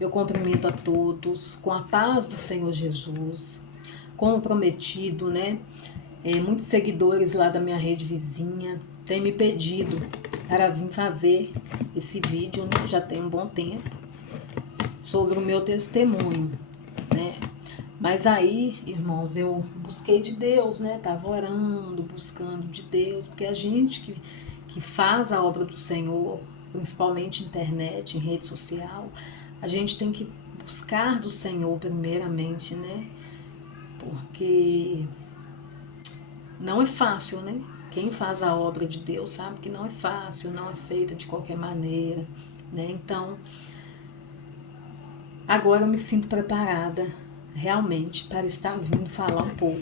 Eu cumprimento a todos com a paz do Senhor Jesus, como prometido, né? Muitos seguidores lá da minha rede vizinha têm me pedido para vir fazer esse vídeo, né? Já tem um bom tempo, sobre o meu testemunho, né? Mas aí, irmãos, eu busquei de Deus, né? Tava orando, buscando de Deus, porque a gente que faz a obra do Senhor, principalmente internet, em rede social, a gente tem que buscar do Senhor primeiramente, né? Porque não é fácil, né? Quem faz a obra de Deus sabe que não é fácil, não é feita de qualquer maneira, né? Então, agora eu me sinto preparada realmente para estar vindo falar um pouco,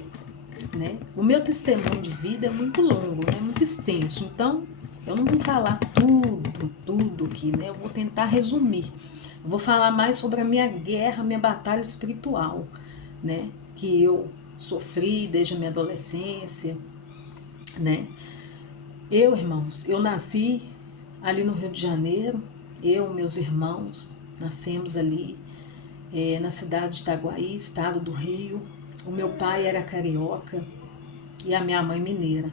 né? O meu testemunho de vida é muito longo, né? Muito extenso, então eu não vou falar tudo aqui, né? Eu vou tentar resumir. Eu vou falar mais sobre a minha guerra, a minha batalha espiritual, né? Que eu sofri desde a minha adolescência, né? Irmãos, eu nasci ali no Rio de Janeiro, meus irmãos, nascemos ali na cidade de Itaguaí, estado do Rio. O meu pai era carioca e a minha mãe mineira.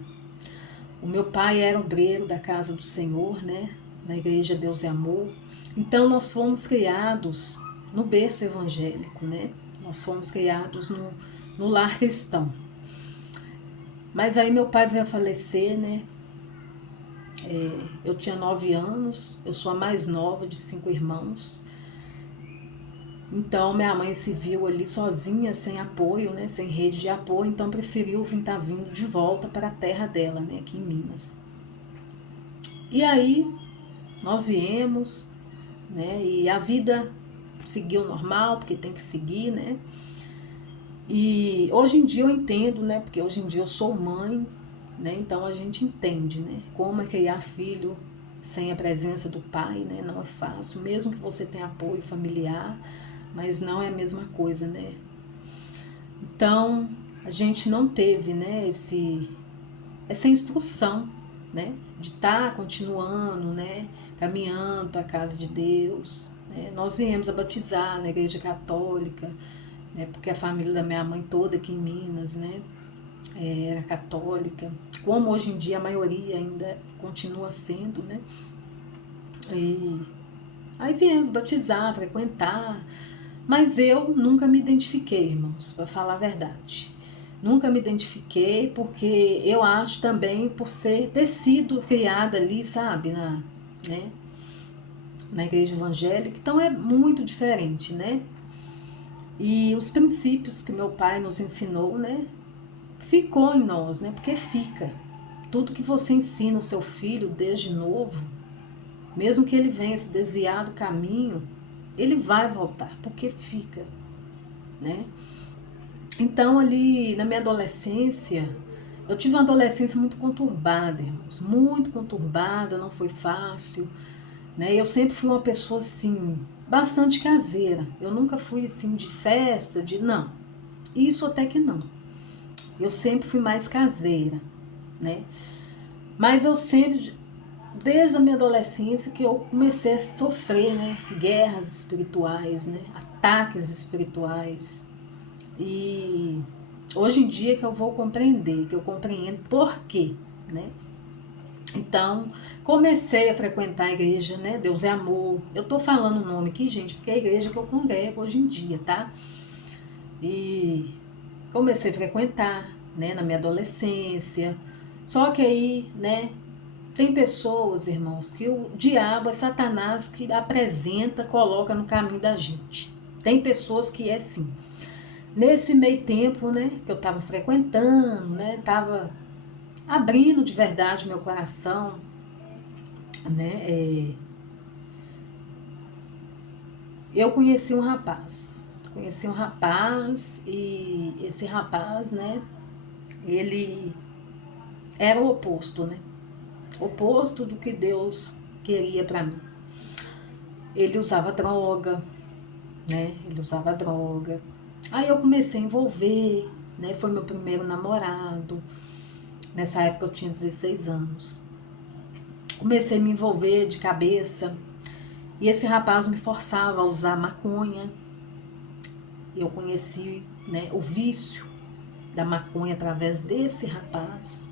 O meu pai era obreiro da casa do Senhor, né? Na igreja Deus é Amor. Então nós fomos criados no berço evangélico, né? Nós fomos criados no lar cristão. Mas aí meu pai veio a falecer, né? Eu tinha 9 anos, eu sou a mais nova de 5 irmãos. Então minha mãe se viu ali sozinha, sem apoio, né? Sem rede de apoio, então preferiu estar vindo de volta para a terra dela, né? Aqui em Minas. E aí nós viemos, né? E a vida seguiu normal, porque tem que seguir, né? E hoje em dia eu entendo, né? Porque hoje em dia eu sou mãe, né? Então a gente entende, né? Como é criar filho sem a presença do pai, né? Não é fácil, mesmo que você tenha apoio familiar, mas não é a mesma coisa, né? Então a gente não teve, né? Essa instrução, né? De estar continuando, né? Caminhando para a casa de Deus, né? Nós viemos a batizar na igreja católica, né? Porque a família da minha mãe toda aqui em Minas, né? Era católica, como hoje em dia a maioria ainda continua sendo, né? E aí viemos batizar, frequentar, mas eu nunca me identifiquei, irmãos, para falar a verdade. Nunca me identifiquei porque eu acho também por ter sido criada ali, sabe, né, na igreja evangélica, então é muito diferente, né? E os princípios que meu pai nos ensinou, né, ficou em nós, né? Porque fica. Tudo que você ensina o seu filho desde novo, mesmo que ele venha se desviar do caminho, ele vai voltar, porque fica, né? Então, ali na minha adolescência, eu tive uma adolescência muito conturbada, irmãos, muito conturbada, não foi fácil, né? Eu sempre fui uma pessoa assim, bastante caseira. Eu nunca fui assim de festa, não. Isso até que não. Eu sempre fui mais caseira, né? Mas eu sempre, desde a minha adolescência, que eu comecei a sofrer, né? Guerras espirituais, né? Ataques espirituais. E hoje em dia que eu vou compreender, que eu compreendo por quê, né? Então, comecei a frequentar a igreja, né? Deus é Amor. Eu tô falando o nome aqui, gente, porque é a igreja que eu congrego hoje em dia, tá? E comecei a frequentar, né, na minha adolescência. Só que aí, né, tem pessoas, irmãos, que o diabo é Satanás que apresenta, coloca no caminho da gente. Tem pessoas que é assim. Nesse meio tempo, né, que eu estava frequentando, né, estava abrindo de verdade meu coração, né, eu conheci um rapaz. Conheci um rapaz e esse rapaz, né, ele era o oposto, né? Oposto do que Deus queria para mim. Ele usava droga, né? Ele usava droga. Aí eu comecei a envolver, né? Foi meu primeiro namorado. Nessa época eu tinha 16 anos. Comecei a me envolver de cabeça. E esse rapaz me forçava a usar maconha. Eu conheci, né, o vício da maconha através desse rapaz.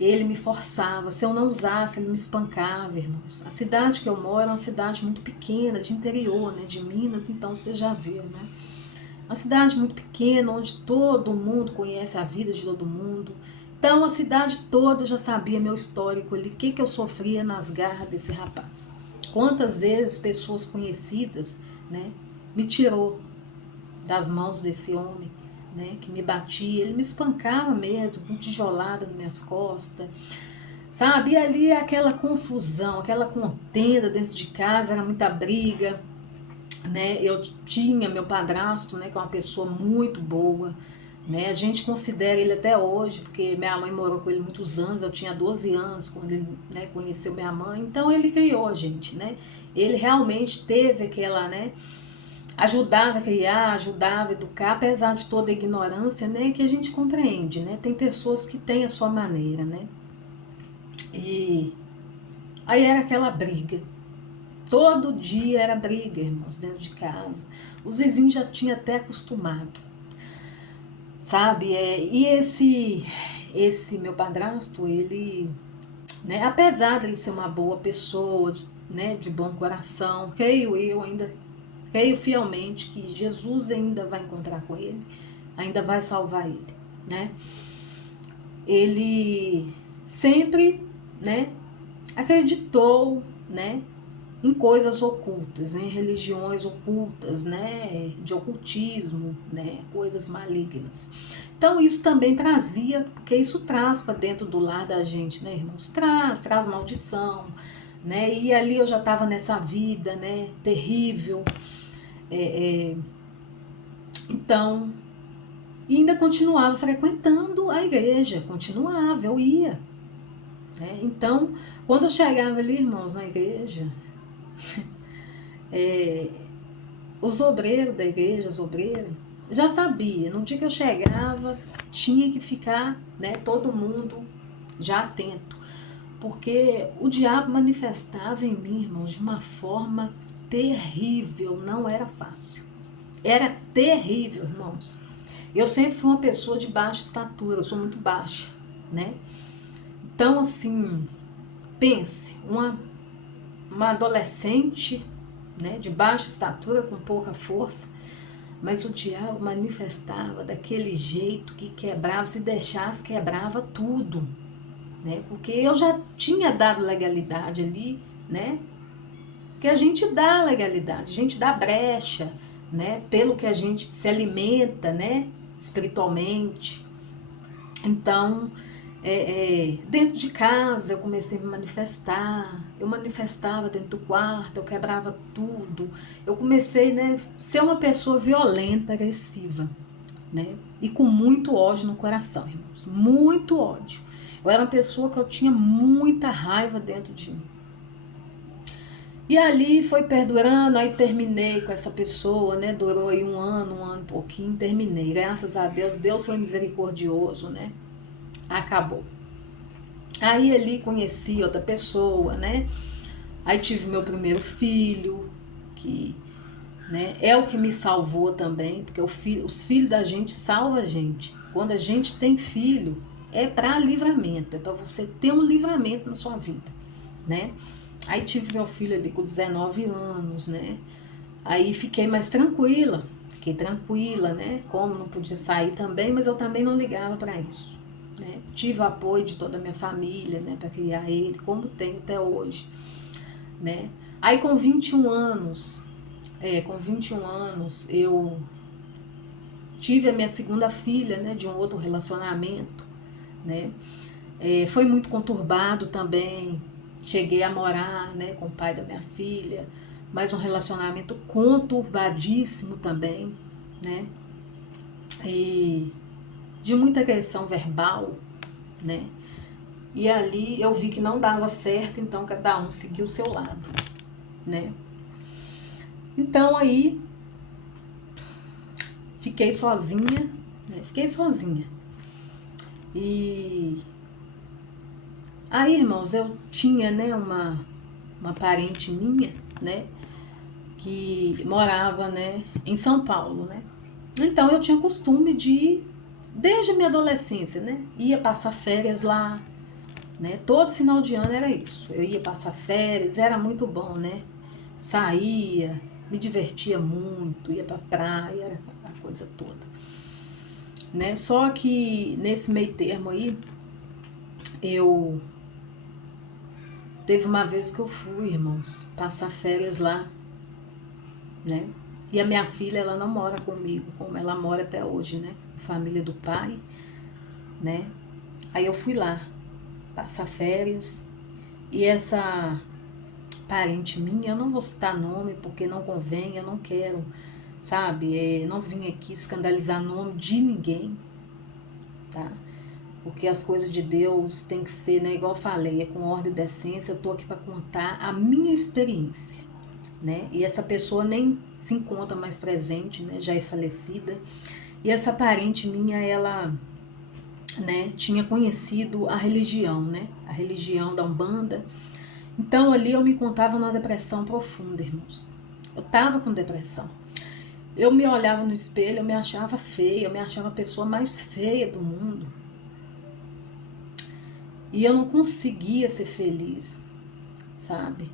Ele me forçava, se eu não usasse, ele me espancava, irmãos. A cidade que eu moro é uma cidade muito pequena, de interior, né, de Minas, então você já viu, né? Uma cidade muito pequena, onde todo mundo conhece a vida de todo mundo. Então a cidade toda já sabia meu histórico ali, o que eu sofria nas garras desse rapaz. Quantas vezes pessoas conhecidas, né, me tirou das mãos desse homem, né, que me batia, ele me espancava mesmo, com tijolada nas minhas costas, sabe? E ali aquela confusão, aquela contenda dentro de casa, era muita briga, né? Eu tinha meu padrasto, né, que é uma pessoa muito boa, né? A gente considera ele até hoje, porque minha mãe morou com ele muitos anos, eu tinha 12 anos quando ele, né, conheceu minha mãe, então ele criou a gente, né? Ele realmente teve aquela, né, ajudava a criar, ajudava a educar, apesar de toda a ignorância, né, que a gente compreende, né? Tem pessoas que têm a sua maneira, né? E aí era aquela briga. Todo dia era briga, irmãos, dentro de casa. Os vizinhos já tinham até acostumado, sabe? E esse meu padrasto, ele, né, apesar de ele ser uma boa pessoa, né, de bom coração, creio fielmente que Jesus ainda vai encontrar com ele, ainda vai salvar ele, né? Ele sempre, né, acreditou, né, em coisas ocultas, em religiões ocultas, né, de ocultismo, né, coisas malignas. Então isso também trazia, porque isso traz para dentro do lar da gente, né, irmãos? Traz maldição, né? E ali eu já estava nessa vida, né, terrível. Então, e ainda continuava frequentando a igreja, continuava, eu ia, né? Então, quando eu chegava ali, irmãos, na igreja, os obreiros da igreja, as obreiras, já sabia, no dia que eu chegava, tinha que ficar, né, todo mundo já atento, porque o diabo manifestava em mim, irmãos, de uma forma terrível, não era fácil. Era terrível, irmãos. Eu sempre fui uma pessoa de baixa estatura, eu sou muito baixa, né? Então, assim, pense, uma adolescente, né, de baixa estatura, com pouca força, mas o diabo manifestava daquele jeito que quebrava, se deixasse, quebrava tudo, né? Porque eu já tinha dado legalidade ali, né? Que a gente dá legalidade, a gente dá brecha, né? Pelo que a gente se alimenta, né? Espiritualmente. Então, dentro de casa eu comecei a me manifestar, eu manifestava dentro do quarto, eu quebrava tudo, eu comecei, né, a ser uma pessoa violenta, agressiva, né, e com muito ódio no coração, irmãos, muito ódio. Eu era uma pessoa que eu tinha muita raiva dentro de mim. E ali foi perdurando, aí terminei com essa pessoa, né? Durou aí um ano e pouquinho, terminei. Graças a Deus, Deus foi misericordioso, né? Acabou. Aí ali conheci outra pessoa, né? Aí tive meu primeiro filho, que, né, é o que me salvou também, porque os filhos da gente salvam a gente. Quando a gente tem filho, é para livramento, é para você ter um livramento na sua vida, né? Aí tive meu filho ali com 19 anos, né? Aí fiquei tranquila, né? Como não podia sair também, mas eu também não ligava para isso, né? Tive o apoio de toda a minha família, né, para criar ele, como tenho até hoje, né? Aí com 21 anos, eu tive a minha segunda filha, né, de um outro relacionamento, né? Foi muito conturbado também. Cheguei a morar, né, com o pai da minha filha, mas um relacionamento conturbadíssimo também, né? E de muita agressão verbal, né? E ali eu vi que não dava certo, então cada um seguiu o seu lado, né? Então aí fiquei sozinha, né? Fiquei sozinha. E aí, irmãos, eu tinha, né, uma parente minha, né? que morava, né, em São Paulo, né? Então eu tinha costume de ir, desde a minha adolescência, né? Ia passar férias lá, né? Todo final de ano era isso. Eu ia passar férias, era muito bom, né? Saía, me divertia muito, ia pra praia, era a coisa toda, né? Só que nesse meio termo aí, eu teve uma vez que eu fui, irmãos, passar férias lá, né? E a minha filha, ela não mora comigo, como ela mora até hoje, né? Família do pai, né? Aí eu fui lá passar férias e essa parente minha, eu não vou citar nome porque não convém, eu não quero, sabe? Não vim aqui escandalizar nome de ninguém, tá? Porque as coisas de Deus tem que ser, né? Igual eu falei, é com ordem e decência. Eu tô aqui para contar a minha experiência, né? E essa pessoa nem se encontra mais presente, né? Já é falecida. E essa parente minha, ela, né, tinha conhecido a religião, né? A religião da Umbanda. Então ali eu me encontrava numa depressão profunda, irmãos. Eu tava com depressão. Eu me olhava no espelho, eu me achava feia, eu me achava a pessoa mais feia do mundo. E eu não conseguia ser feliz, sabe?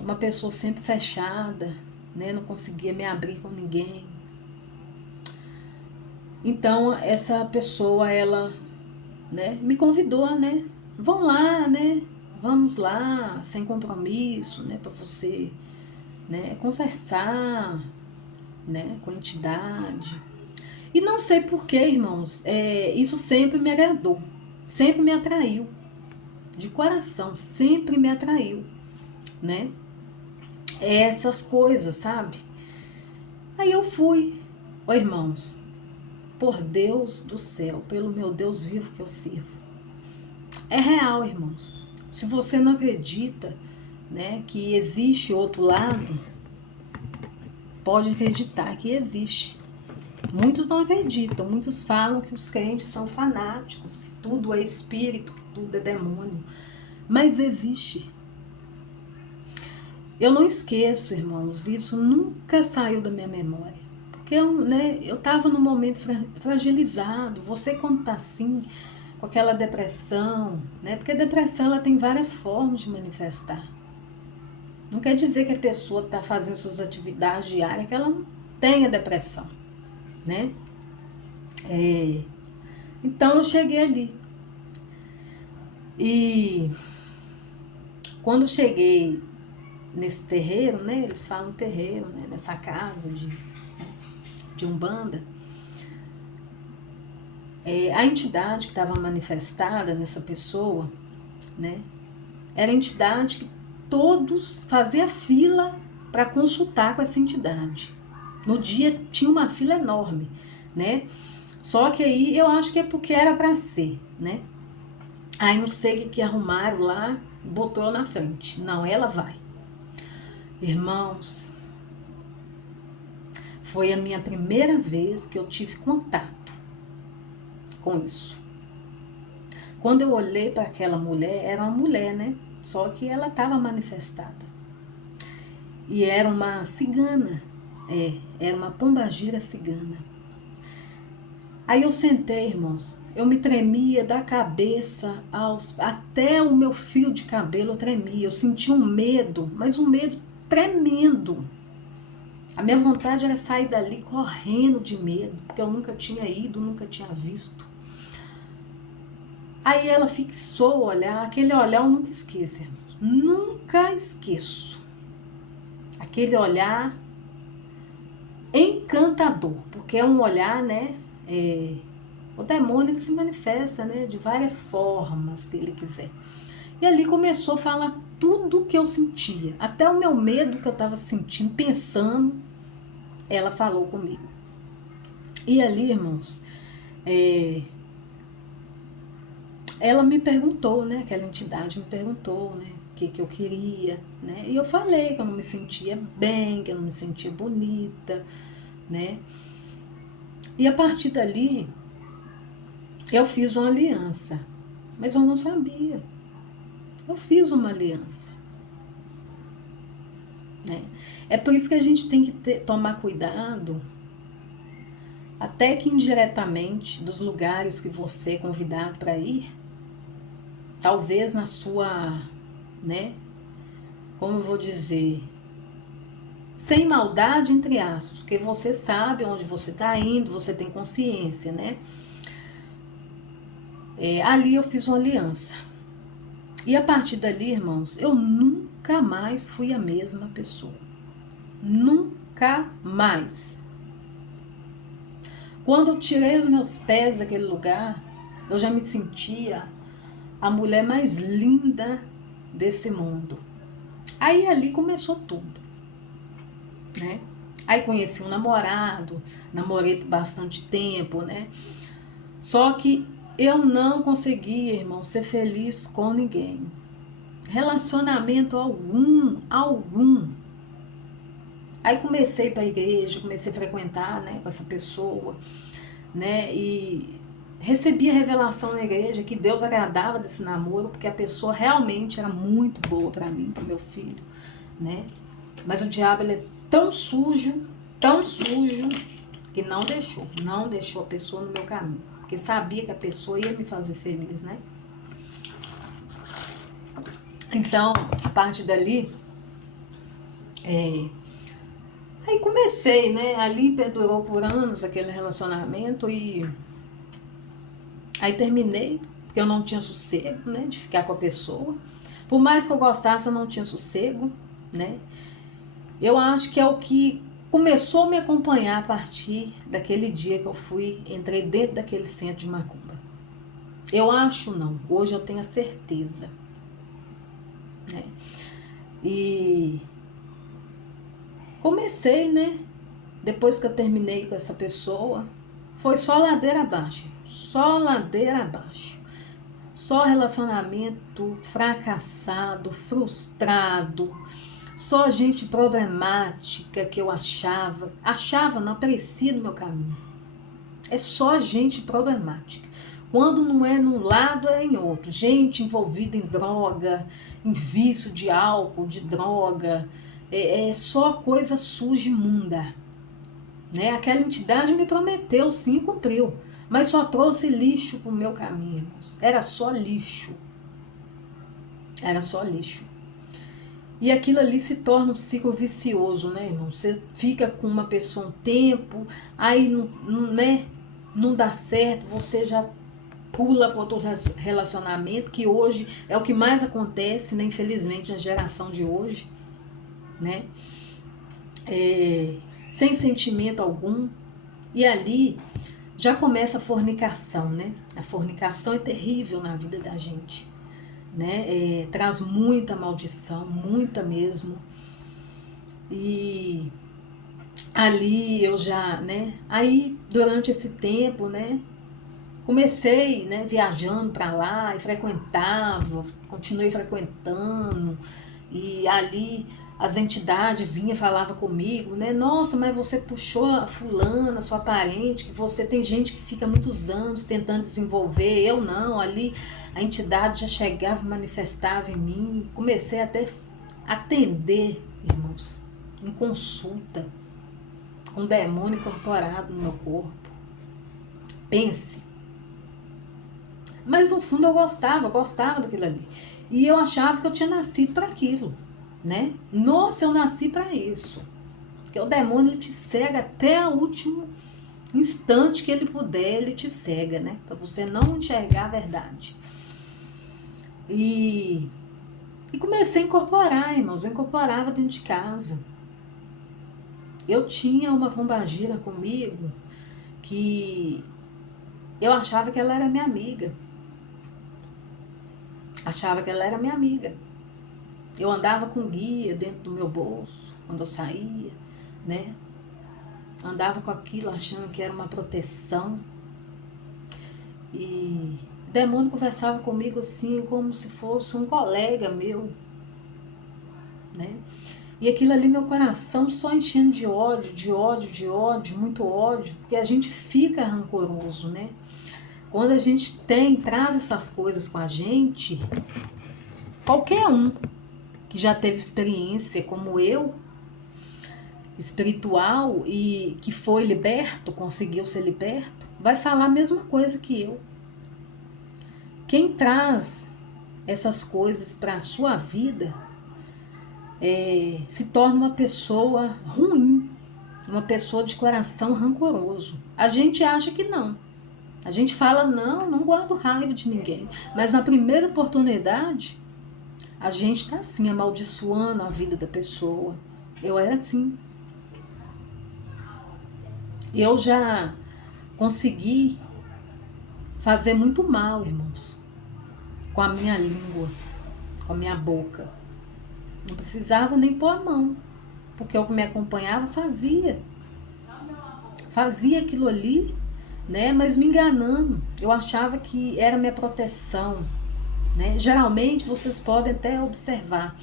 Uma pessoa sempre fechada, né? Não conseguia me abrir com ninguém. Então, essa pessoa, ela, né, me convidou, né? Vão lá, né? Vamos lá, sem compromisso, né? Para você, né, conversar, né, com a entidade. E não sei porquê, irmãos, isso sempre me agradou, sempre me atraiu, de coração, sempre me atraiu, né? Essas coisas, sabe? Aí eu fui, ó irmãos, por Deus do céu, pelo meu Deus vivo que eu sirvo. É real, irmãos. Se você não acredita, né, que existe outro lado, pode acreditar que existe. Muitos não acreditam, muitos falam que os crentes são fanáticos, que tudo é espírito, que tudo é demônio. Mas existe. Eu não esqueço, irmãos, isso nunca saiu da minha memória. Porque eu estava num momento fragilizado. Você quando está assim, com aquela depressão, né? Porque a depressão ela tem várias formas de manifestar. Não quer dizer que a pessoa está fazendo suas atividades diárias que ela não tenha depressão, né? Então eu cheguei ali. E quando eu cheguei nesse terreiro, né? Eles falam terreiro, né? Nessa casa de Umbanda. A entidade que estava manifestada nessa pessoa, né? Era a entidade que todos faziam fila para consultar com essa entidade. No dia tinha uma fila enorme, né? Só que aí eu acho que é porque era para ser, né? Aí não sei o que arrumaram lá, botou ela na frente. Não, ela vai. Irmãos, foi a minha primeira vez que eu tive contato com isso. Quando eu olhei para aquela mulher, era uma mulher, né? Só que ela estava manifestada. E era uma cigana, era uma pombagira cigana. Aí eu sentei, irmãos, eu me tremia da cabeça até o meu fio de cabelo eu tremia. Eu sentia um medo, mas um medo tremendo. A minha vontade era sair dali correndo de medo, porque eu nunca tinha ido, nunca tinha visto. Aí ela fixou o olhar, aquele olhar eu nunca esqueço, irmãos. Nunca esqueço. Aquele olhar encantador, porque é um olhar, né? O demônio ele se manifesta, né? De várias formas que ele quiser. E ali começou a falar tudo que eu sentia, até o meu medo que eu estava sentindo, pensando, ela falou comigo. E ali, irmãos, ela me perguntou, né? Aquela entidade me perguntou, né? O que eu queria, né? E eu falei que eu não me sentia bem, que eu não me sentia bonita, né? E a partir dali, eu fiz uma aliança, mas eu não sabia. Eu fiz uma aliança, né? É por isso que a gente tem que tomar cuidado, até que indiretamente, dos lugares que você é convidado para ir, talvez na sua, né, como eu vou dizer, sem maldade, entre aspas, porque você sabe onde você está indo, você tem consciência, né? Ali eu fiz uma aliança. E a partir dali, irmãos, eu nunca mais fui a mesma pessoa. Nunca mais. Quando eu tirei os meus pés daquele lugar, eu já me sentia a mulher mais linda desse mundo. Aí ali começou tudo, né? Aí conheci um namorado, namorei por bastante tempo, né? Só que eu não conseguia, irmão, ser feliz com ninguém. Relacionamento algum. Aí comecei para a igreja, comecei a frequentar, né, com essa pessoa, né? E recebi a revelação na igreja que Deus agradava desse namoro, porque a pessoa realmente era muito boa para mim, para meu filho, né? Mas o diabo, ele é tão sujo, que não deixou a pessoa no meu caminho, porque sabia que a pessoa ia me fazer feliz, né? Então, a partir dali, aí comecei, né? Ali perdurou por anos aquele relacionamento e aí terminei, porque eu não tinha sossego, né? De ficar com a pessoa. Por mais que eu gostasse, eu não tinha sossego, né? Eu acho que é o que começou a me acompanhar a partir daquele dia que eu entrei dentro daquele centro de macumba. Eu acho não, hoje eu tenho a certeza, né? E comecei, né? Depois que eu terminei com essa pessoa, foi só ladeira abaixo, só ladeira abaixo. Só relacionamento fracassado, frustrado, só gente problemática que eu achava não, aparecia no meu caminho. É só gente problemática. Quando não é num lado, é em outro. Gente envolvida em droga, em vício de álcool, de droga. É só coisa suja e imunda. Né? Aquela entidade me prometeu, sim, e cumpriu. Mas só trouxe lixo para o meu caminho, irmãos. Era só lixo. Era só lixo. E aquilo ali se torna um ciclo vicioso, né, irmão? Você fica com uma pessoa um tempo, aí não dá certo, você já pula para outro relacionamento, que hoje é o que mais acontece, né, infelizmente, na geração de hoje, né? Sem sentimento algum. E ali já começa a fornicação, né? A fornicação é terrível na vida da gente, né? Traz muita maldição, muita mesmo. E ali eu já, né? Aí durante esse tempo, né? Comecei, né? Viajando para lá e frequentava, continuei frequentando. E ali as entidades vinham e falavam comigo, né? Nossa, mas você puxou a fulana, sua parente, que você tem gente que fica muitos anos tentando desenvolver, eu não, ali a entidade já chegava e manifestava em mim. Comecei até a atender, irmãos, em consulta, com demônio incorporado no meu corpo. Pense. Mas no fundo eu gostava daquilo ali. E eu achava que eu tinha nascido para aquilo, né? Nossa, eu nasci para isso. Porque o demônio, ele te cega até o último instante que ele puder, ele te cega, né? Para você não enxergar a verdade. E comecei a incorporar, irmãos. Eu incorporava dentro de casa. Eu tinha uma pombagira comigo que eu achava que ela era minha amiga. Achava que ela era minha amiga. Eu andava com guia dentro do meu bolso, quando eu saía, né? Andava com aquilo achando que era uma proteção. E o demônio conversava comigo assim, como se fosse um colega meu, né? E aquilo ali, meu coração só enchendo de ódio, muito ódio, porque a gente fica rancoroso, né? Quando a gente traz essas coisas com a gente, qualquer um que já teve experiência como eu, espiritual e que foi liberto, conseguiu ser liberto, vai falar a mesma coisa que eu. Quem traz essas coisas para a sua vida se torna uma pessoa ruim, uma pessoa de coração rancoroso. A gente acha que não. A gente fala, não, não guardo raiva de ninguém. Mas na primeira oportunidade, a gente está assim, amaldiçoando a vida da pessoa. Eu era assim. Eu já consegui fazer muito mal, irmãos, com a minha língua, com a minha boca. Não precisava nem pôr a mão, porque o que me acompanhava fazia aquilo ali, né? Mas me enganando. Eu achava que era minha proteção, né? Geralmente vocês podem até observar,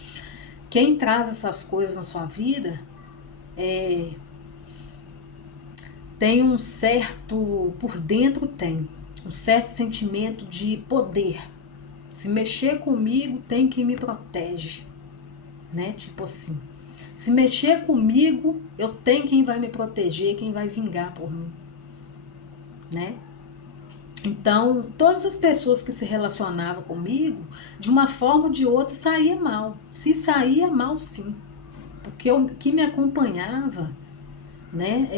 quem traz essas coisas na sua vida tem um certo, por dentro tem um certo sentimento de poder. Se mexer comigo, tem quem me protege, né? Tipo assim, se mexer comigo, eu tenho quem vai me proteger, quem vai vingar por mim, né? Então, todas as pessoas que se relacionavam comigo, de uma forma ou de outra, saía mal. Se saía mal, sim. Porque o que me acompanhava, né,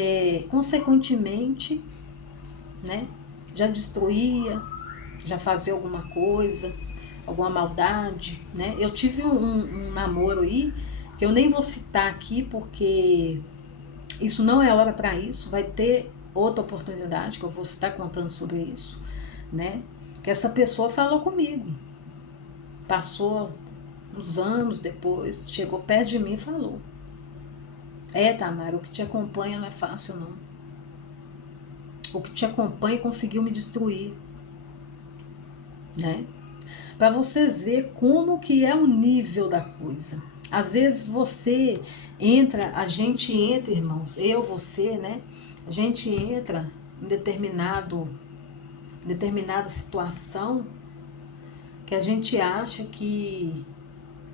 consequentemente, né, já destruía, já fazia alguma coisa, alguma maldade, né? Eu tive um namoro aí, que eu nem vou citar aqui, porque isso não é hora para isso, vai ter outra oportunidade que eu vou estar contando sobre isso, né? Que essa pessoa falou comigo, passou uns anos depois, chegou perto de mim e falou: Tamara, o que te acompanha não é fácil não, o que te acompanha conseguiu me destruir, né? Para vocês verem como que é o nível da coisa. Às vezes você entra, a gente entra, irmãos, eu, você, né? A gente entra em determinada situação que a gente acha que,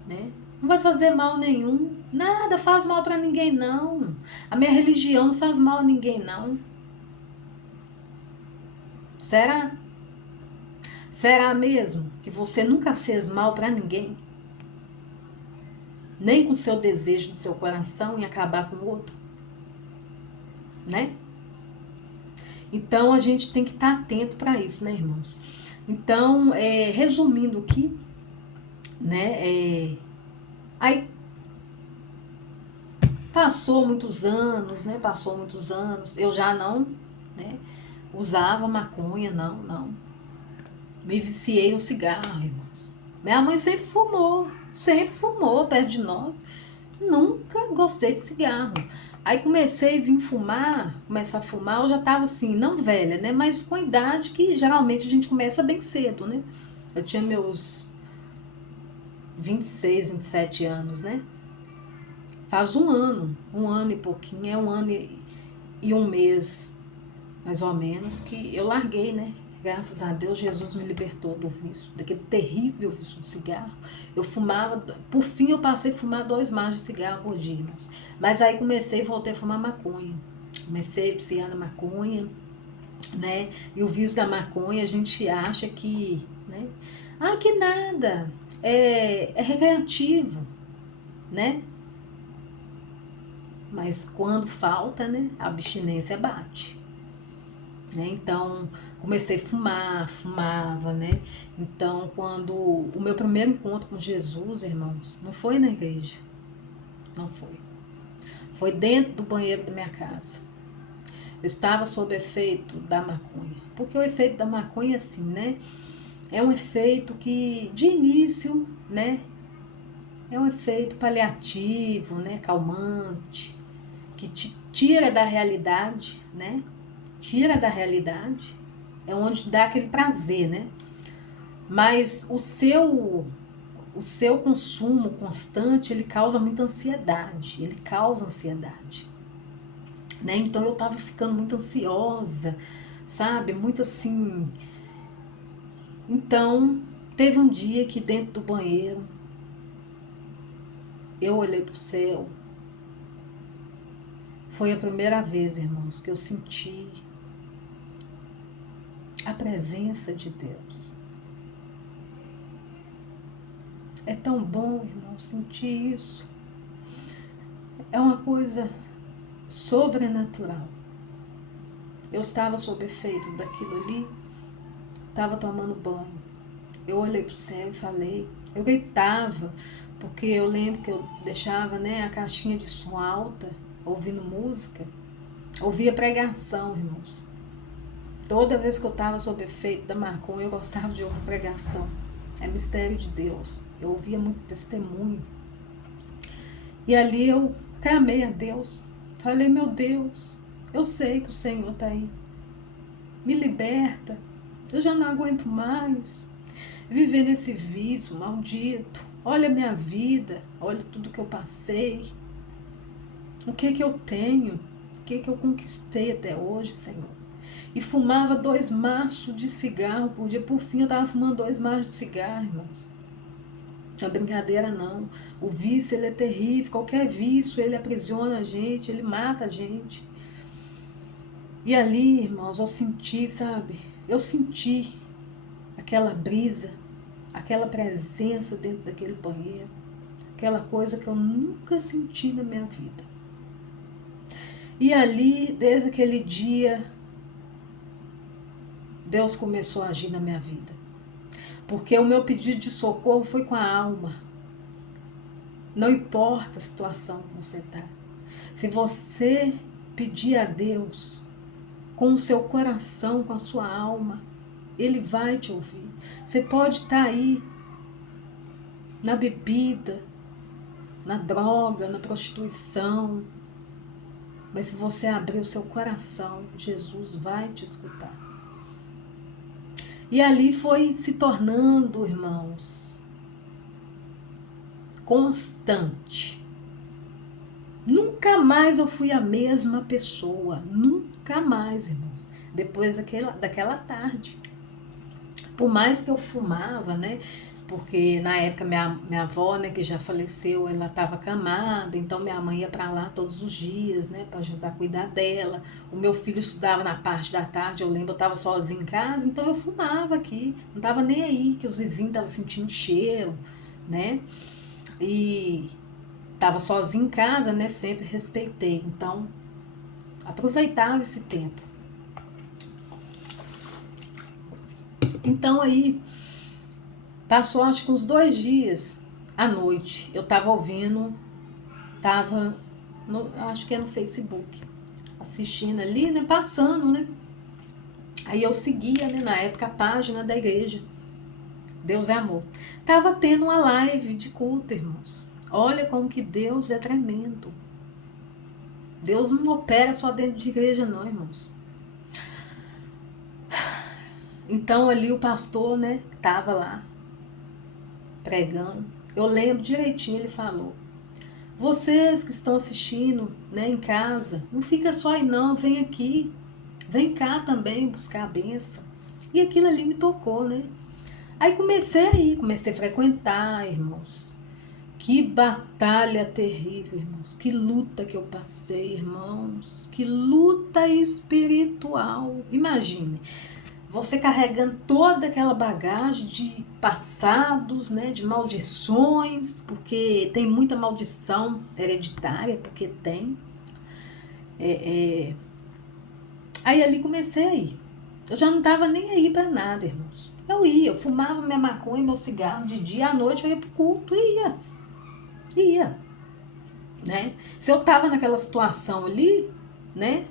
né, não vai fazer mal nenhum. Nada faz mal para ninguém, não. A minha religião não faz mal a ninguém, não. Será? Será mesmo que você nunca fez mal para ninguém? Nem com o seu desejo do seu coração em acabar com o outro? Né? Então, a gente tem que estar atento para isso, né, irmãos? Então, resumindo aqui, né, aí passou muitos anos, né, eu já não, né, usava maconha, não, me viciei no cigarro, irmãos. Minha mãe sempre fumou perto de nós, nunca gostei de cigarro. Aí comecei a vir começar a fumar, eu já tava assim, não velha, né? Mas com a idade que geralmente a gente começa bem cedo, né? Eu tinha meus 26, 27 anos, né? Faz um ano e pouquinho, um ano e um mês, mais ou menos, que eu larguei, né? Graças a Deus, Jesus me libertou do vício, daquele terrível vício de cigarro. Eu fumava, por fim eu passei a fumar 2 maços de cigarro por dia, irmãos. Mas aí comecei e voltei a fumar maconha. Comecei a viciar na maconha, né? E o vício da maconha, a gente acha que, né? Que nada, é recreativo, né? Mas quando falta, né? A abstinência bate. Né? Então, comecei a fumava, né? Então, quando o meu primeiro encontro com Jesus, irmãos, não foi na igreja, não foi. Foi dentro do banheiro da minha casa. Eu estava sob efeito da maconha. Porque o efeito da maconha, assim, né? É um efeito que, de início, né? É um efeito paliativo, né? Calmante, que te tira da realidade, né? Tira da realidade, é onde dá aquele prazer, né? Mas o seu consumo constante, ele causa muita ansiedade, né? Então eu tava ficando muito ansiosa, sabe? Muito assim. Então, teve um dia que dentro do banheiro, eu olhei pro céu Foi a primeira vez, irmãos, que eu senti a presença de Deus. É tão bom, irmão, sentir isso. É uma coisa sobrenatural. Eu estava sob efeito daquilo ali, estava tomando banho. Eu olhei para o céu e falei, eu gritava, porque eu lembro que eu deixava, né, a caixinha de som alta, ouvindo música, ouvia pregação, irmãos. Toda vez que eu estava sob efeito da maconha, eu gostava de ouvir pregação. É mistério de Deus. Eu ouvia muito testemunho. E ali eu clamei a Deus. Falei, meu Deus, eu sei que o Senhor está aí. Me liberta. Eu já não aguento mais viver nesse vício maldito. Olha a minha vida. Olha tudo que eu passei. O que eu tenho? O que eu conquistei até hoje, Senhor? E fumava 2 maços de cigarro por dia. Por fim, eu estava fumando 2 maços de cigarro, irmãos. Não é brincadeira, não. O vício, ele é terrível. Qualquer vício, ele aprisiona a gente, ele mata a gente. E ali, irmãos, eu senti, sabe? Eu senti aquela brisa, aquela presença dentro daquele banheiro. Aquela coisa que eu nunca senti na minha vida. E ali, desde aquele dia, Deus começou a agir na minha vida. Porque o meu pedido de socorro foi com a alma. Não importa a situação que você está. Se você pedir a Deus com o seu coração, com a sua alma, Ele vai te ouvir. Você pode estar aí na bebida, na droga, na prostituição. Mas se você abrir o seu coração, Jesus vai te escutar. E ali foi se tornando, irmãos, constante. Nunca mais eu fui a mesma pessoa. Nunca mais, irmãos. Depois daquela tarde. Por mais que eu fumava, né? Porque na época minha avó, né, que já faleceu, ela estava acamada, então minha mãe ia para lá todos os dias, né, para ajudar a cuidar dela. O meu filho estudava na parte da tarde, eu lembro, eu estava sozinha em casa, então eu fumava aqui, não estava nem aí, que os vizinhos estavam sentindo cheiro, né, e estava sozinha em casa, né, sempre respeitei, então aproveitava esse tempo. Então aí passou acho que uns 2 dias à noite. Eu tava ouvindo, acho que é no Facebook, assistindo ali, né? Passando, né? Aí eu seguia, né? Na época, a página da igreja. Deus é amor. Tava tendo uma live de culto, irmãos. Olha como que Deus é tremendo. Deus não opera só dentro de igreja, não, irmãos. Então ali o pastor, né? Tava lá pregando. Eu lembro direitinho, ele falou: vocês que estão assistindo, né, em casa, não fica só aí não, vem aqui, vem cá também buscar a bênção. E aquilo ali me tocou, né? Aí comecei a frequentar, irmãos. Que batalha terrível, irmãos. Que luta que eu passei, irmãos. Que luta espiritual. Imagine, você carregando toda aquela bagagem de passados, né, de maldições, porque tem muita maldição hereditária, porque tem. Aí ali comecei a ir. Eu já não estava nem aí para nada, irmãos. Eu fumava minha maconha, meu cigarro de dia, à noite eu ia pro culto e ia, né? Se eu estava naquela situação ali, né,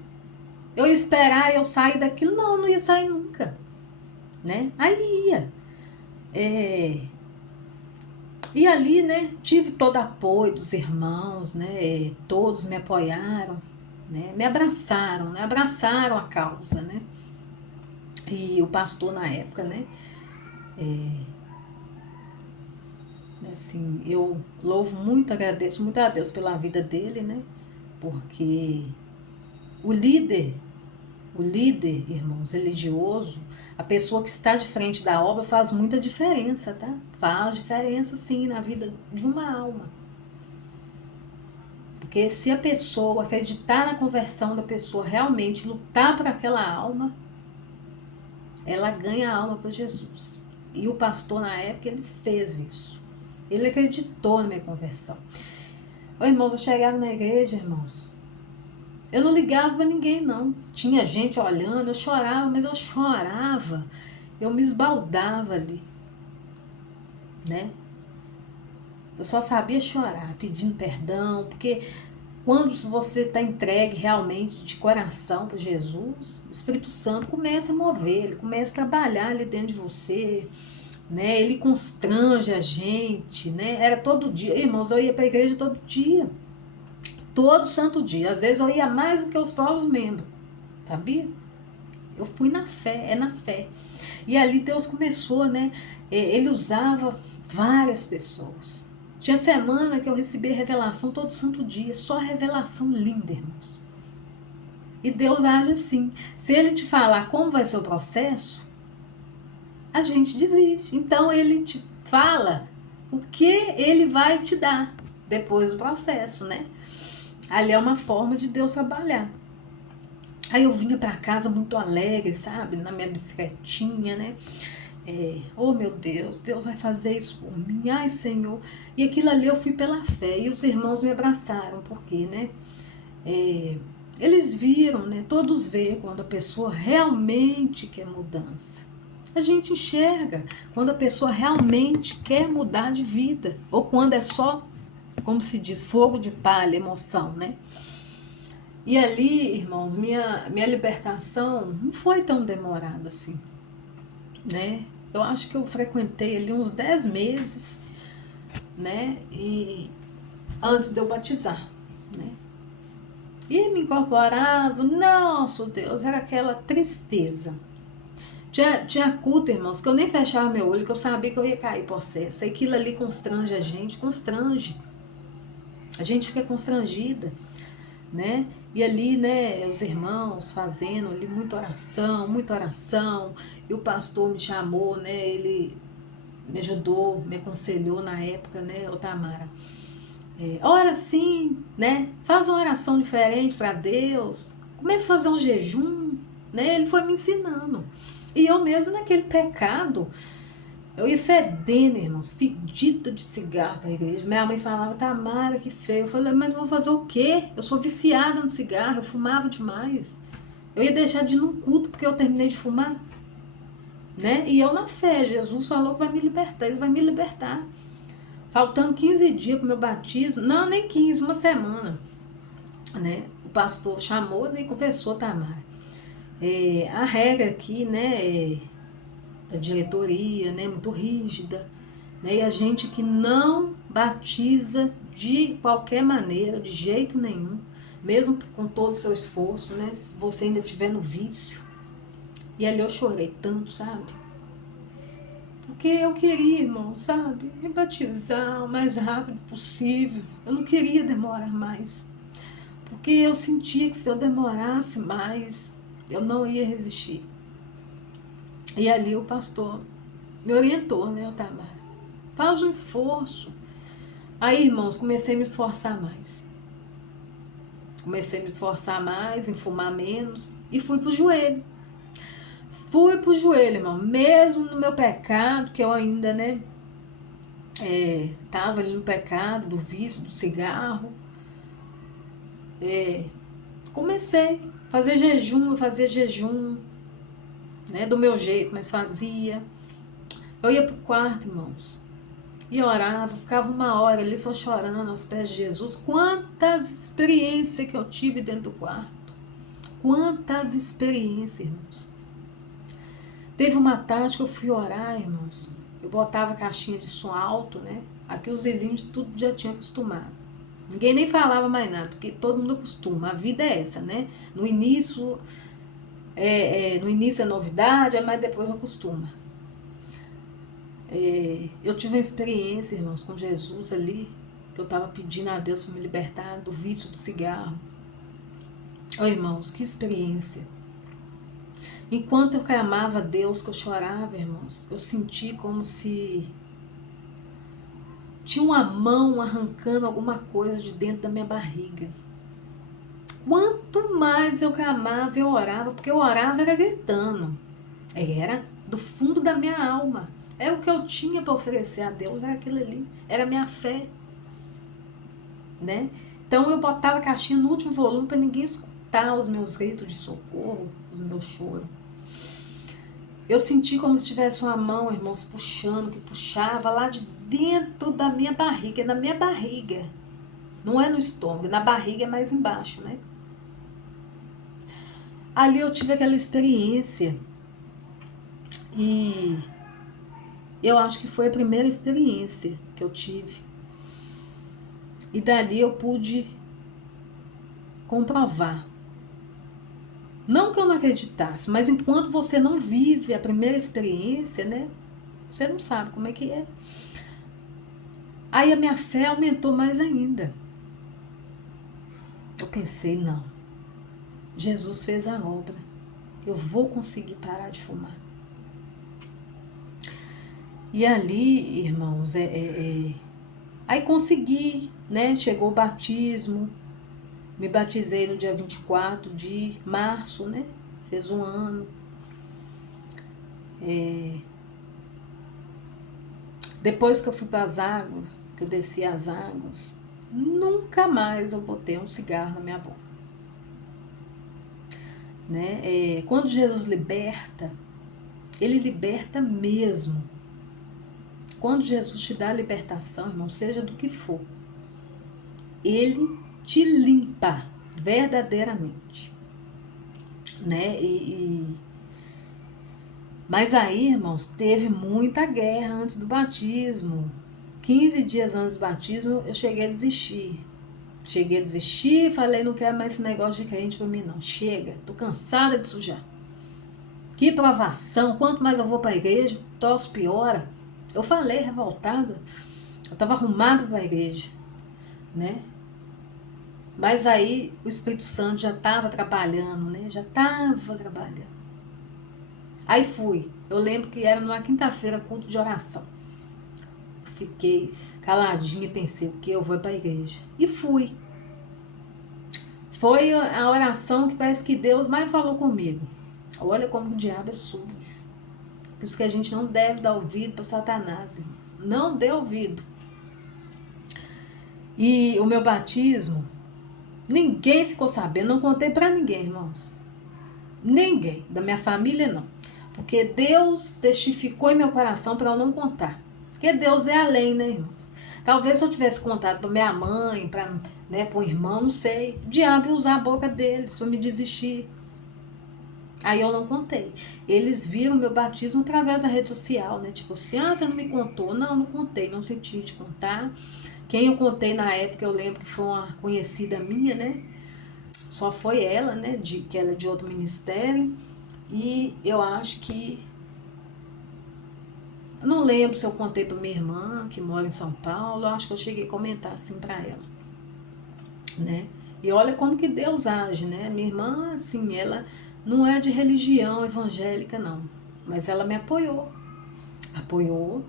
eu ia esperar eu sair daquilo, não, eu não ia sair nunca. Né? Aí ia. E ali, né, tive todo apoio dos irmãos, né, todos me apoiaram, né, me abraçaram, né, abraçaram a causa, né, e o pastor na época, né, assim, eu louvo muito, agradeço muito a Deus pela vida dele, né, porque o líder, irmãos, religioso, a pessoa que está de frente da obra faz muita diferença, tá? Faz diferença, sim, na vida de uma alma. Porque se a pessoa acreditar na conversão da pessoa, realmente lutar por aquela alma, ela ganha a alma para Jesus. E o pastor, na época, ele fez isso. Ele acreditou na minha conversão. Ô, irmãos, eu chegava na igreja, irmãos, eu não ligava para ninguém, não. Tinha gente olhando, eu chorava, mas eu chorava. Eu me esbaldava ali, né? Eu só sabia chorar, pedindo perdão, porque quando você está entregue realmente de coração para Jesus, o Espírito Santo começa a mover, ele começa a trabalhar ali dentro de você, né? Ele constrange a gente, né? Era todo dia, irmãos, eu ia para a igreja todo santo dia. Às vezes eu ia mais do que os próprios membros, sabia? Eu fui na fé, é na fé. E ali Deus começou, né? Ele usava várias pessoas. Tinha semana que eu recebi revelação todo santo dia, só revelação linda, irmãos. E Deus age assim. Se Ele te falar como vai ser o processo, a gente desiste. Então Ele te fala o que Ele vai te dar depois do processo, né? Ali é uma forma de Deus trabalhar. Aí eu vinha para casa muito alegre, sabe? Na minha bicicletinha, né? Oh meu Deus, Deus vai fazer isso por mim, ai Senhor. E aquilo ali eu fui pela fé, e os irmãos me abraçaram, porque, né? Eles viram, né? Todos veem quando a pessoa realmente quer mudança. A gente enxerga quando a pessoa realmente quer mudar de vida, ou quando é só, como se diz, fogo de palha, emoção, né? E ali, irmãos, minha libertação não foi tão demorada assim, né? Eu acho que eu frequentei ali uns 10 meses, né? E antes de eu batizar, né? E me incorporava, nossa Deus, era aquela tristeza. Tinha culto, irmãos, que eu nem fechava meu olho, que eu sabia que eu ia cair possessa. Aquilo ali constrange a gente, constrange. A gente fica constrangida, né? E ali, né, os irmãos fazendo ali muita oração, e o pastor me chamou, né, ele me ajudou, me aconselhou na época, né, ô Tamara, ora sim, né, faz uma oração diferente para Deus, comece a fazer um jejum, né, ele foi me ensinando, e eu mesmo naquele pecado, eu ia fedendo, irmãos, fedida de cigarro para a igreja. Minha mãe falava, Tamara, que feio. Eu falei, mas vou fazer o quê? Eu sou viciada no cigarro, eu fumava demais. Eu ia deixar de ir num culto porque eu terminei de fumar, né? E eu na fé, Jesus falou que vai me libertar, ele vai me libertar. Faltando 15 dias para o meu batismo, não, nem 15, uma semana, né? O pastor chamou, né, e conversou, Tamara. A regra aqui, né, da diretoria, né, muito rígida, né, e a gente que não batiza de qualquer maneira, de jeito nenhum, mesmo com todo o seu esforço, né, se você ainda estiver no vício. E ali eu chorei tanto, sabe? Porque eu queria, irmão, sabe, me batizar o mais rápido possível. Eu não queria demorar mais, porque eu sentia que se eu demorasse mais, eu não ia resistir. E ali o pastor me orientou, né, Tamara? Faz um esforço. Aí, irmãos, comecei a me esforçar mais. Comecei a me esforçar mais, em fumar menos. E fui pro joelho. Fui pro joelho, irmão. Mesmo no meu pecado, que eu ainda, né, tava ali no pecado, do vício, do cigarro. Comecei a fazer jejum, eu fazia jejum, né, do meu jeito, mas fazia. Eu ia pro quarto, irmãos, e orava, ficava 1 hora ali só chorando aos pés de Jesus. Quantas experiências que eu tive dentro do quarto. Quantas experiências, irmãos. Teve uma tarde que eu fui orar, irmãos. Eu botava a caixinha de som alto, né? Aqui os vizinhos de tudo já tinham acostumado. Ninguém nem falava mais nada, porque todo mundo acostuma. A vida é essa, né? No início no início é novidade, mas depois acostuma. Eu tive uma experiência, irmãos, com Jesus ali, que eu estava pedindo a Deus para me libertar do vício do cigarro. Oh, irmãos, que experiência. Enquanto eu clamava a Deus, que eu chorava, irmãos, eu senti como se tinha uma mão arrancando alguma coisa de dentro da minha barriga. Quanto mais eu clamava, eu orava, porque eu orava era gritando. Era do fundo da minha alma. Era o que eu tinha para oferecer a Deus, era aquilo ali. Era a minha fé. Né? Então eu botava a caixinha no último volume para ninguém escutar os meus gritos de socorro, os meus choros. Eu senti como se tivesse uma mão, irmãos, puxando, que puxava lá de dentro da minha barriga, na minha barriga. Não é no estômago, na barriga é mais embaixo, né? Ali eu tive aquela experiência e eu acho que foi a primeira experiência que eu tive. E dali eu pude comprovar. Não que eu não acreditasse, mas enquanto você não vive a primeira experiência, né? Você não sabe como é que é. Aí a minha fé aumentou mais ainda. Eu pensei, não. Jesus fez a obra. Eu vou conseguir parar de fumar. E ali, irmãos, aí consegui, né? Chegou o batismo. Me batizei no dia 24 de março, né? Fez um ano. Depois que eu fui para as águas, que eu desci as águas, nunca mais eu botei um cigarro na minha boca. Né? Quando Jesus liberta, Ele liberta mesmo. Quando Jesus te dá a libertação, irmão, seja do que for, Ele te limpa verdadeiramente. Né? Mas aí, irmãos, teve muita guerra antes do batismo. 15 dias antes do batismo, eu cheguei a desistir. Falei, não quero mais esse negócio de crente pra mim, não. Chega, tô cansada de sujar. Que provação, quanto mais eu vou pra igreja, o troço piora. Eu falei, revoltada. Eu tava arrumada pra igreja, né? Mas aí o Espírito Santo já tava trabalhando, né? Já tava trabalhando. Aí fui. Eu lembro que era numa quinta-feira, culto de oração. Fiquei caladinha e pensei, o que eu vou para a igreja. E fui. Foi a oração que parece que Deus mais falou comigo. Olha como o diabo é sujo. Por isso que a gente não deve dar ouvido para Satanás. Irmão. Não dê ouvido. E o meu batismo, ninguém ficou sabendo. Não contei para ninguém, irmãos. Ninguém. Da minha família, não. Porque Deus testificou em meu coração para eu não contar. Porque Deus é além, né, irmãos? Talvez se eu tivesse contado para minha mãe, para o irmão, não sei. O diabo ia usar a boca deles para me desistir. Aí eu não contei. Eles viram meu batismo através da rede social, né? Tipo assim, você não me contou. Não, não contei, não senti de contar. Quem eu contei na época, eu lembro que foi uma conhecida minha, né? Só foi ela, né? Que ela é de outro ministério. E eu acho que... Eu não lembro se eu contei para minha irmã, que mora em São Paulo. Eu acho que eu cheguei a comentar assim para ela, né? E olha como que Deus age, né? Minha irmã, assim, ela não é de religião evangélica, não. Mas ela me apoiou. Apoiou.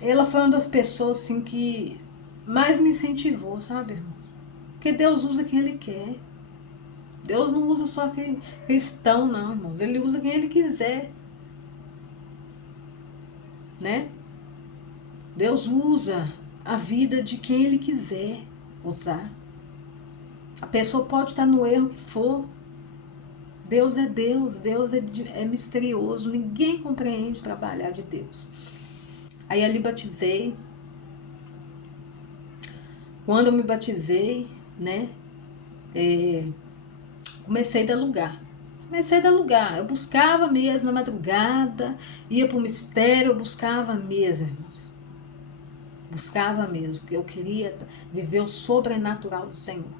Ela foi uma das pessoas, assim, que mais me incentivou, sabe, irmãos? Porque Deus usa quem Ele quer. Deus não usa só quem cristão, não, irmãos. Ele usa quem Ele quiser. Né? Deus usa a vida de quem Ele quiser usar. A pessoa pode estar no erro que for. Deus é Deus, Deus é misterioso, ninguém compreende o trabalhar de Deus. Aí ali batizei. Quando eu me batizei, né, comecei a dar lugar. Eu buscava mesmo na madrugada, ia para o mistério, eu buscava mesmo, irmãos. Buscava mesmo, porque eu queria viver o sobrenatural do Senhor.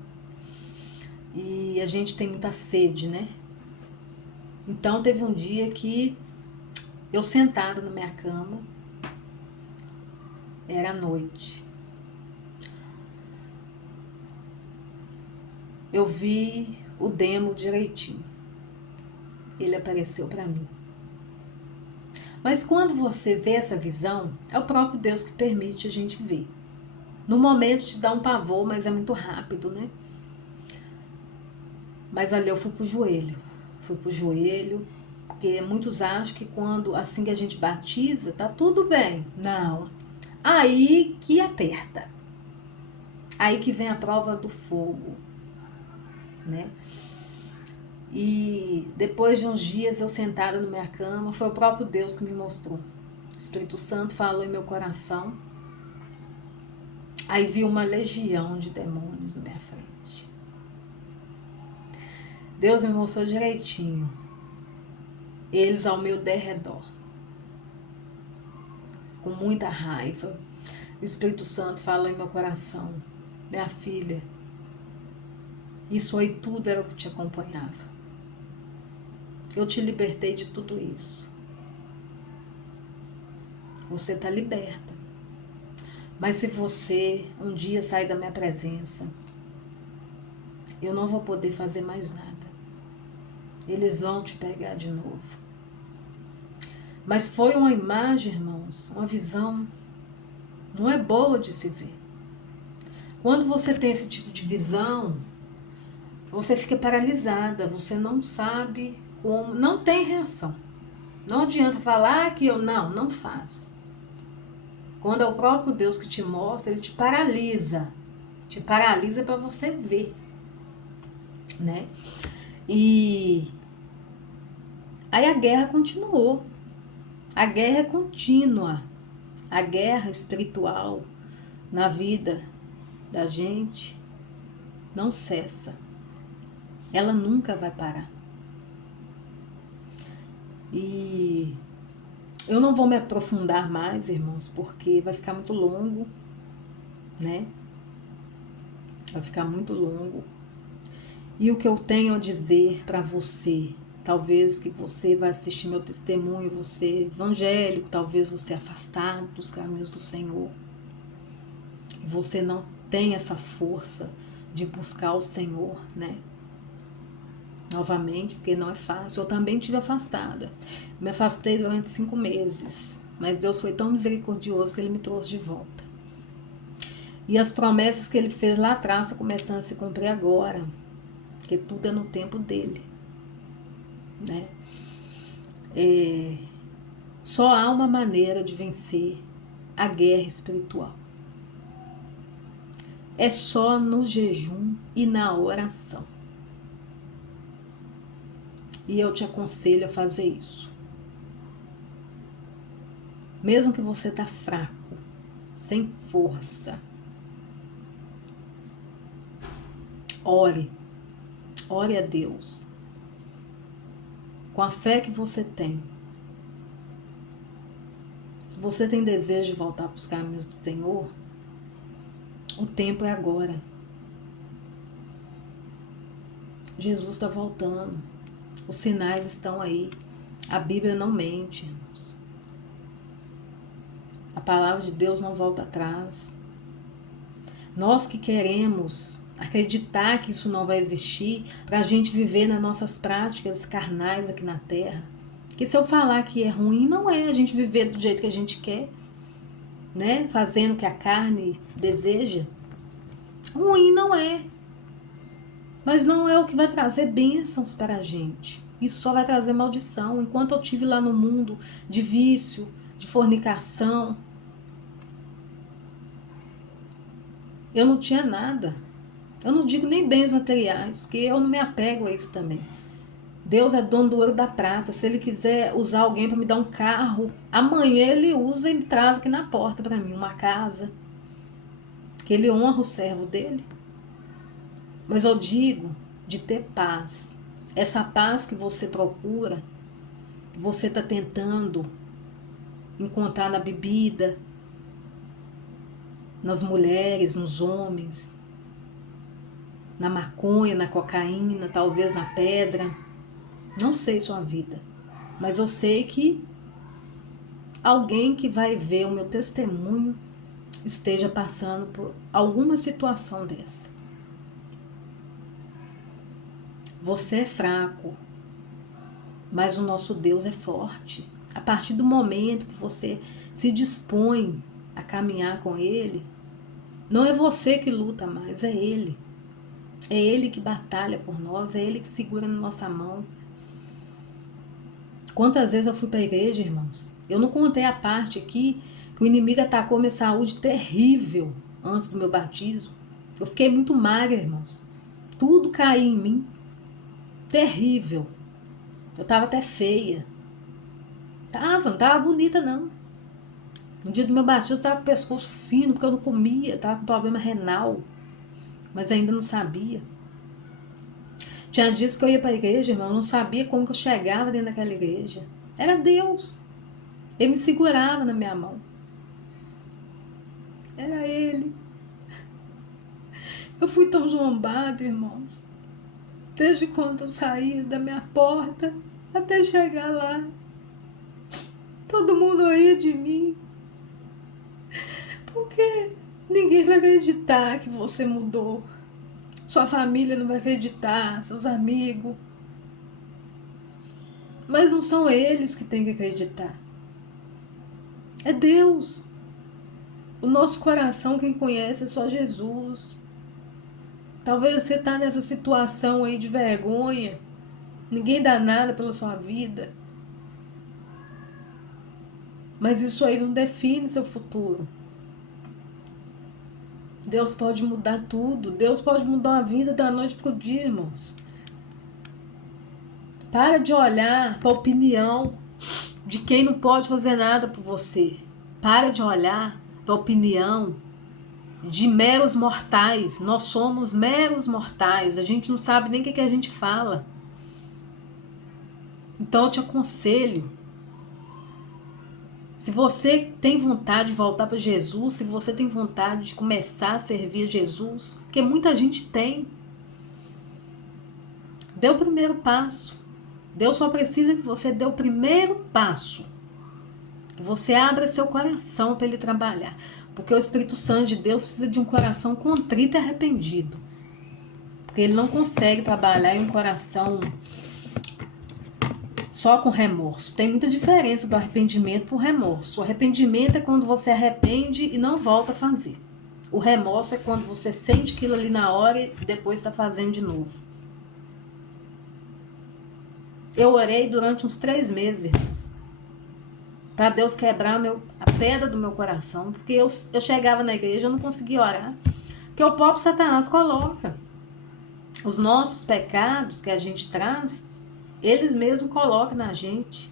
E a gente tem muita sede, né? Então teve um dia que eu sentada na minha cama, era noite. Eu vi o demo direitinho. Ele apareceu para mim. Mas quando você vê essa visão, é o próprio Deus que permite a gente ver. No momento te dá um pavor, mas é muito rápido, né? Mas ali eu fui pro joelho. Fui pro joelho, porque muitos acham que quando, assim que a gente batiza, tá tudo bem. Não. Aí que aperta. Aí que vem a prova do fogo, né? E depois de uns dias eu sentada na minha cama, foi o próprio Deus que me mostrou. O Espírito Santo falou em meu coração. Aí vi uma legião de demônios na minha frente. Deus me mostrou direitinho. Eles ao meu derredor. Com muita raiva. O Espírito Santo falou em meu coração. Minha filha, isso aí tudo era o que te acompanhava. Eu te libertei de tudo isso. Você está liberta. Mas se você um dia sair da minha presença, eu não vou poder fazer mais nada. Eles vão te pegar de novo. Mas foi uma imagem, irmãos, uma visão, não é boa de se ver. Quando você tem esse tipo de visão, você fica paralisada, você não sabe como, não tem reação. Não adianta falar que eu não faz. Quando é o próprio Deus que te mostra, ele te paralisa. Te paralisa para você ver, né? E aí a guerra continuou. A guerra é contínua. A guerra espiritual na vida da gente não cessa. Ela nunca vai parar. E eu não vou me aprofundar mais, irmãos, porque vai ficar muito longo, né? Vai ficar muito longo. E o que eu tenho a dizer para você, talvez que você vai assistir meu testemunho, você evangélico, talvez você afastado dos caminhos do Senhor. E você não tem essa força de buscar o Senhor, né? Novamente, porque não é fácil. Eu também estive afastada. Me afastei durante 5 meses. Mas Deus foi tão misericordioso que Ele me trouxe de volta. E as promessas que Ele fez lá atrás estão começando a se cumprir agora. Porque tudo é no tempo dEle. Né? Só há uma maneira de vencer a guerra espiritual. É só no jejum e na oração. E eu te aconselho a fazer isso. Mesmo que você está fraco, sem força, ore. Ore a Deus. Com a fé que você tem. Se você tem desejo de voltar para os caminhos do Senhor, o tempo é agora. Jesus está voltando. Os sinais estão aí. A Bíblia não mente, irmãos. A palavra de Deus não volta atrás. Nós que queremos acreditar que isso não vai existir, para a gente viver nas nossas práticas carnais aqui na Terra. Porque se eu falar que é ruim, não é a gente viver do jeito que a gente quer, né? Fazendo o que a carne deseja. Ruim não é. Mas não é o que vai trazer bênçãos para a gente. Isso só vai trazer maldição. Enquanto eu estive lá no mundo de vício, de fornicação, eu não tinha nada. Eu não digo nem bens materiais, porque eu não me apego a isso também. Deus é dono do ouro e da prata. Se Ele quiser usar alguém para me dar um carro, amanhã Ele usa e me traz aqui na porta para mim uma casa. Que Ele honra o servo dele. Mas eu digo de ter paz. Essa paz que você procura, que você está tentando encontrar na bebida, nas mulheres, nos homens, na maconha, na cocaína, talvez na pedra. Não sei sua vida, mas eu sei que alguém que vai ver o meu testemunho esteja passando por alguma situação dessa. Você é fraco, mas o nosso Deus é forte. A partir do momento que você se dispõe a caminhar com Ele, não é você que luta mais, é Ele. É Ele que batalha por nós, é Ele que segura na nossa mão. Quantas vezes eu fui para a igreja, irmãos? Eu não contei a parte aqui que o inimigo atacou minha saúde terrível antes do meu batismo. Eu fiquei muito magra, irmãos. Tudo caía em mim. Terrível. Eu estava até feia. Não estava bonita não. No dia do meu batismo eu estava com o pescoço fino, porque eu não comia, estava com problema renal. Mas ainda não sabia. Tinha dias que eu ia para a igreja, irmão, eu não sabia como que eu chegava dentro daquela igreja. Era Deus. Ele me segurava na minha mão. Era Ele. Eu fui tão zombada, irmãos. Desde quando eu saí da minha porta até chegar lá. Todo mundo ria de mim. Porque ninguém vai acreditar que você mudou. Sua família não vai acreditar, seus amigos. Mas não são eles que têm que acreditar. É Deus. O nosso coração, quem conhece, é só Jesus. Talvez você está nessa situação aí de vergonha. Ninguém dá nada pela sua vida. Mas isso aí não define seu futuro. Deus pode mudar tudo. Deus pode mudar a vida da noite para o dia, irmãos. Para de olhar para a opinião de quem não pode fazer nada por você. Para de olhar para a opinião de meros mortais. Nós somos meros mortais. A gente não sabe nem o que a gente fala. Então eu te aconselho. Se você tem vontade de voltar para Jesus, se você tem vontade de começar a servir a Jesus, porque muita gente tem, dê o primeiro passo. Deus só precisa que você dê o primeiro passo. Que você abra seu coração para Ele trabalhar. Porque o Espírito Santo de Deus precisa de um coração contrito e arrependido. Porque Ele não consegue trabalhar em um coração só com remorso. Tem muita diferença do arrependimento para o remorso. O arrependimento é quando você arrepende e não volta a fazer. O remorso é quando você sente aquilo ali na hora e depois está fazendo de novo. Eu orei durante uns 3 meses, irmãos, para Deus quebrar a pedra do meu coração. Porque eu chegava na igreja, eu não conseguia orar. Porque o próprio Satanás coloca os nossos pecados que a gente traz, eles mesmos colocam na gente.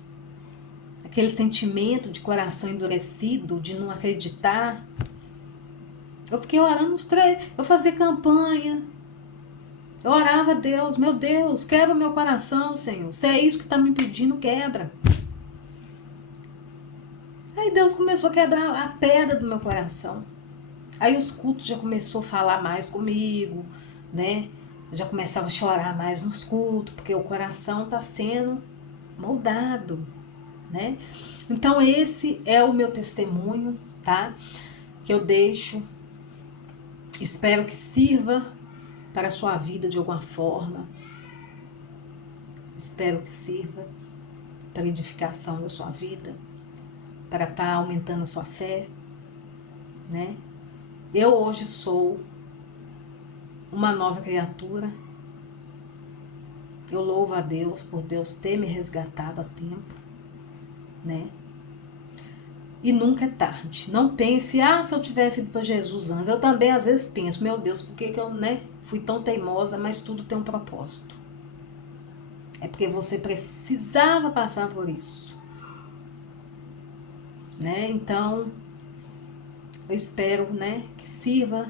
Aquele sentimento de coração endurecido, de não acreditar. Eu fiquei orando uns 3, eu fazia campanha. Eu orava a Deus, meu Deus, quebra meu coração, Senhor. Se é isso que está me pedindo, quebra. Aí Deus começou a quebrar a pedra do meu coração. Aí os cultos já começou a falar mais comigo, né? Eu já começava a chorar mais nos cultos, porque o coração está sendo moldado, né? Então esse é o meu testemunho, tá? Que eu deixo. Espero que sirva para a sua vida de alguma forma. Espero que sirva para a edificação da sua vida, para estar aumentando a sua fé, né? Eu hoje sou uma nova criatura. Eu louvo a Deus por Deus ter me resgatado a tempo, né? E nunca é tarde. Não pense, se eu tivesse ido para Jesus antes. Eu também às vezes penso, meu Deus, por que eu, fui tão teimosa, mas tudo tem um propósito. É porque você precisava passar por isso, né? Então, eu espero, que sirva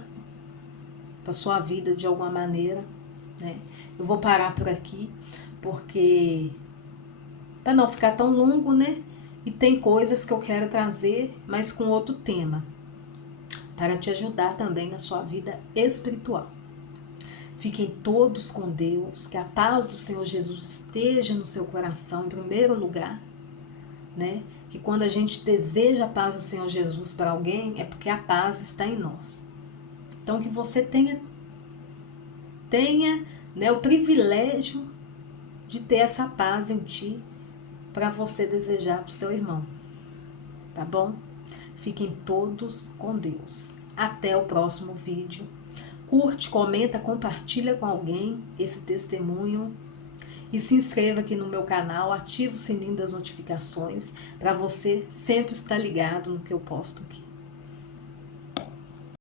para sua vida de alguma maneira, né? Eu vou parar por aqui, porque para não ficar tão longo, né? E tem coisas que eu quero trazer, mas com outro tema, para te ajudar também na sua vida espiritual. Fiquem todos com Deus, que a paz do Senhor Jesus esteja no seu coração em primeiro lugar, né? Que quando a gente deseja a paz do Senhor Jesus para alguém, é porque a paz está em nós. Então que você tenha o privilégio de ter essa paz em ti, para você desejar para o seu irmão. Tá bom? Fiquem todos com Deus. Até o próximo vídeo. Curte, comenta, compartilha com alguém esse testemunho. E se inscreva aqui no meu canal, ative o sininho das notificações para você sempre estar ligado no que eu posto aqui.